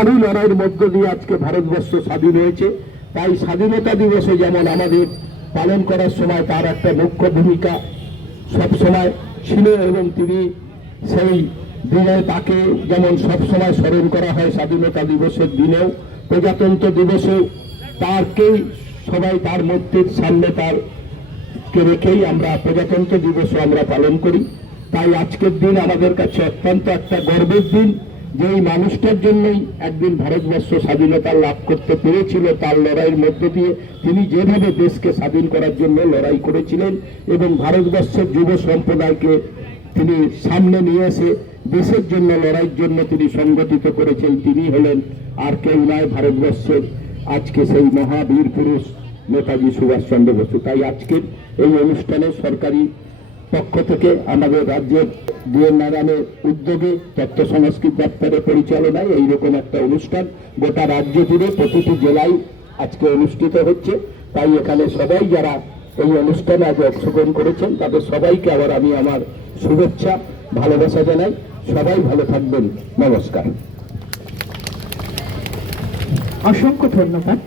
আরও লড়াইয়ের মধ্য দিয়ে আজকে ভারতবর্ষ স্বাধীন হয়েছে। তাই স্বাধীনতা দিবসে যেমন আমাদের পালন করার সময় তার একটা মুখ্য ভূমিকা সব সময় ছিল এবং তিনি সেই দিনে তাকে যেমন সব সময় স্মরণ করা হয় স্বাধীনতা দিবসের দিনেও, প্রজাতন্ত্র দিবসেও, তারকেই সবাই তার মূর্তির সামনে তার কে রেখেই আমরা প্রজাতন্ত্র দিবসও আমরা পালন করি। তাই আজকের দিন আমাদের কাছে অত্যন্ত একটা গর্বের দিন। যে এই মানুষটার জন্যই একদিন ভারতবর্ষ স্বাধীনতা লাভ করতে পেরেছিল, তার লড়াইয়ের মধ্য দিয়ে তিনি যেভাবে দেশকে স্বাধীন করার জন্য লড়াই করেছিলেন এবং ভারতবর্ষের যুব সম্প্রদায়কে তিনি সামনে নিয়ে এসে দেশের জন্য, লড়াইয়ের জন্য তিনি সংগঠিত করেছেন, তিনি হলেন আর কেউ নয় ভারতবর্ষের আজকে সেই মহাবীর পুরুষ নেতাজি সুভাষচন্দ্র বসু। তাই আজকের এই অনুষ্ঠানে সরকারি পক্ষ থেকে আমাদের রাজ্যের ডিএন নারায়ণের উদ্যোগে তথ্য সংস্কৃতি দপ্তরের পরিচালনায় এইরকম একটা অনুষ্ঠান গোটা রাজ্য জুড়ে প্রতিটি জেলায় আজকে অনুষ্ঠিত হচ্ছে। তাই এখানে সবাই যারা এই অনুষ্ঠানে আজ অংশগ্রহণ করেছেন, তাদের সবাইকে আবার আমি আমার শুভেচ্ছা, ভালোবাসা জানাই। সবাই ভালো থাকবেন। নমস্কার। অসংখ্য ধন্যবাদ।